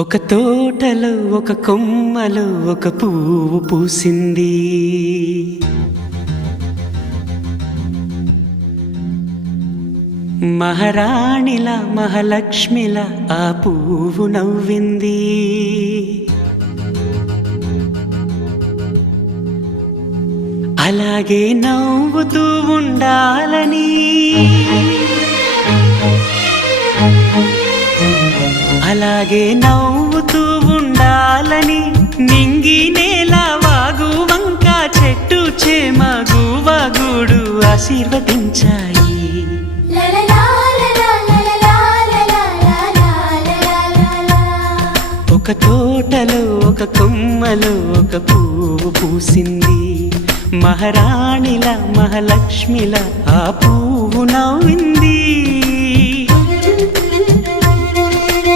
ఒక తోటలో ఒక కొమ్మలో ఒక పువ్వు పూసింది. మహారాణిల మహాలక్ష్మిల ఆ పువ్వు నవ్వింది. అలాగే నవ్వుతూ ఉండాలని, అలాగే నవ్వుతూ ఉండాలని నింగి నేల వాగు వంక చెట్టు చేమ గువగూడు ఆశీర్వదించాయి. ఒక తోటలో ఒక కొమ్మలో ఒక పువ్వు పూసింది. మహారాణిల మహాలక్ష్మిల ఆ పువ్వు నవ్వింది.